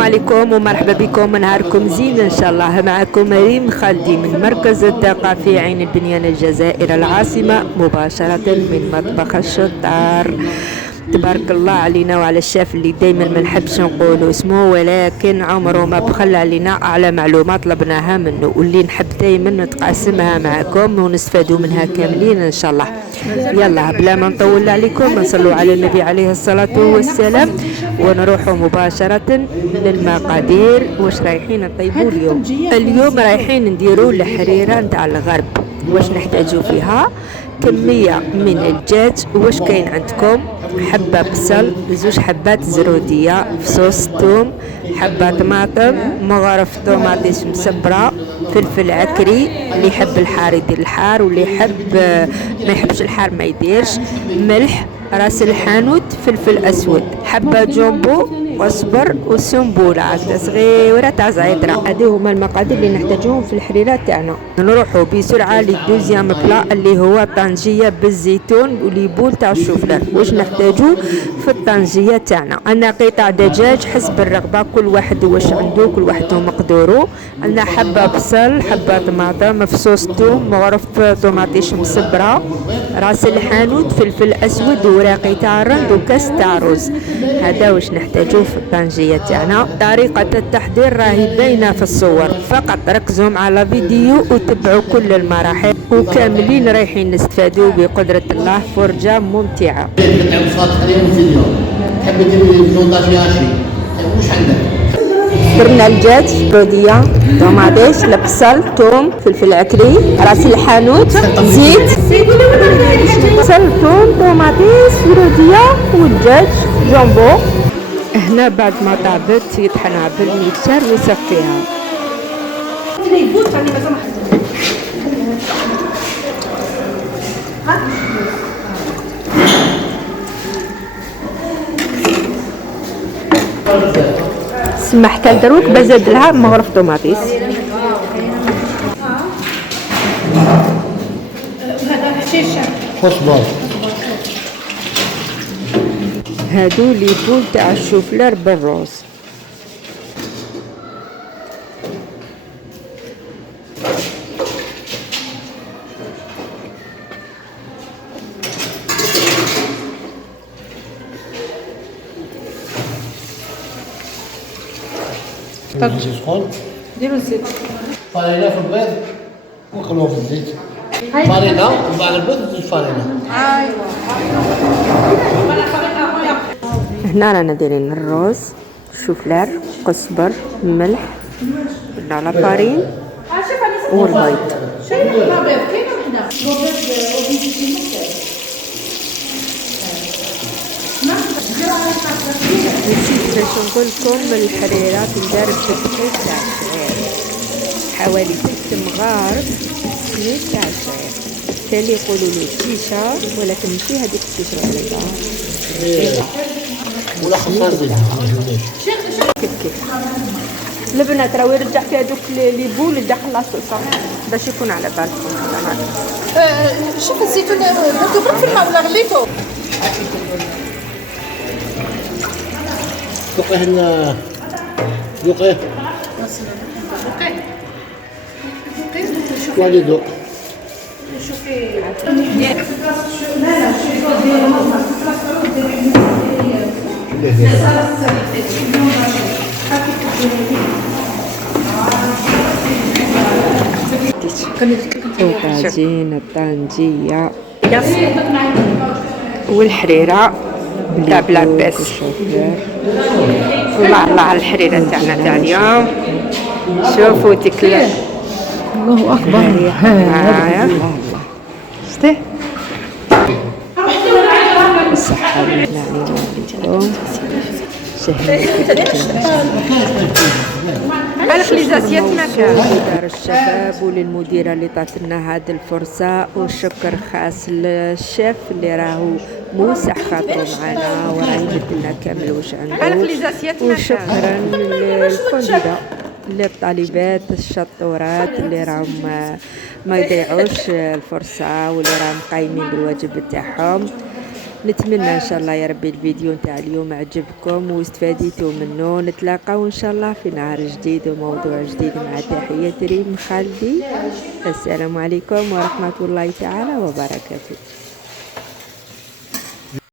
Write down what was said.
السلام عليكم ومرحبا بكم، نهاركم زين ان شاء الله. معكم ريم خالدي من مركز الثقافي عين البنيان الجزائر العاصمة، مباشرة من مطبخ الشطار. تبارك الله علينا وعلى الشيف اللي دايما ما نحبش نقولوا اسمه، ولكن عمره ما بخل علينا على معلومات طلبناها منه واللي نحب دايما نتقاسمها معكم ونستفادوا منها كاملين ان شاء الله. يلا بلا ما نطول عليكم نصلوا على النبي عليه الصلاة والسلام ونروح مباشرة للمقادير. واش رايحين نطيبوا اليوم رايحين نديروا الحريرة نتاع الغرب. واش نحتاجوا فيها؟ كمية من الدجاج، واش كاين عندكم؟ حبة بصل، زوج حبات زرودية، فصوص ثوم، حبة طماطم، مغرف طوماطيش مسبرة، فلفل عكري، اللي يحب الحار يدير الحار واللي يحب ما يحبش الحار ما يديرش، ملح، راس الحانوت، فلفل اسود، حبة جومبو، وصبر وسنبولة هكذا صغيرة تاع زعترة. هذه هما المقادير اللي نحتاجوهم في الحريرة تاعنا. نروحوا بسرعة للدوزيام بلا اللي هو طنجية بالزيتون وليبول تاع الشوفلر. واش نحتاجو في الطنجية تاعنا؟ عندنا قطع دجاج حسب الرغبة، كل واحد واش عنده، كل واحد ومقدوره. عندنا حبة بصل، حبة طماطم، فصوص ثوم، مغرف طوماطيش مسبرة، راس الحانوت، فلفل اسود، وراقي تاع الرند، وكاس تاع رز. هذا واش نحتاجو في الطنجية تاعنا. طريقة التحضير راهي باينة في الصور، فقط ركزوا على فيديو وتبعوا كل المراحل، وكاملين رايحين نستفادوا بقدرة الله فرجة ممتعة. درنا الدجاج، زرودية، طوماطيش، البصل، ثوم، فلفل عكري، راس الحانوت، زيت، بصل، ثوم، طوماطيش، زرودية، والدجاج، جامبو. هنا بعد ما طابت يطحنها بالميكسر ويصفيها. سمحت دروك بزاد لها مغرف طوماطيس. هادو لي بول تاع الشوفلر بالروز. ديروا الزيت فارينة في البيض ونقلوه في الزيت. فارينة وبعد البيض نزيد فارينة. هنا رانا دايرين الروز، شوفلار، قزبر، ملح، درنا لافارين والبيض. نسيت باش نقول لكم الحريرة تندار بتدقيق تاع الشعير، حوالي 6 مغارف سميد تاع الشعير. تالي يقولوا له شيشة، ولكن ماشي هذيك الشيشة البيضاء ولا خصها زيت. كيف كيف. البنات راهو يرجع فيها دوك لي بول اللي داخل لاصوص باش يكون على بالكم. شوف الزيتون درتو برك في الماء ولا غليتو؟ ذوقيه لنا ذوقيه وادي ذوق. شوفي طاجين الطنجية والحريرة بلا بلاص. الله الله على الحريرة تاعنا تاع اليوم. شوفوا تكلا الله اكبر. معايا شتي الصحة والهنا عليكم. بالك لي زاسيات ما كان دار الشباب وللمديرة اللي تعطينا هذه الفرصة، والشكر خاص للشيف اللي راهو موسع خاطره معنا وراه يمد لنا كامل واش عنده. وشكرا للكونديدا للطالبات الشطورات اللي راهم ما يضيعوش الفرصة واللي راهم قايمين بالواجب تاعهم. نتمنى ان شاء الله يا ربي الفيديو نتاع اليوم عجبكم واستفاديتوا منه. نتلاقاو ان شاء الله في نهار جديد وموضوع جديد مع تحية ريم خالدي. السلام عليكم ورحمة الله تعالى وبركاته.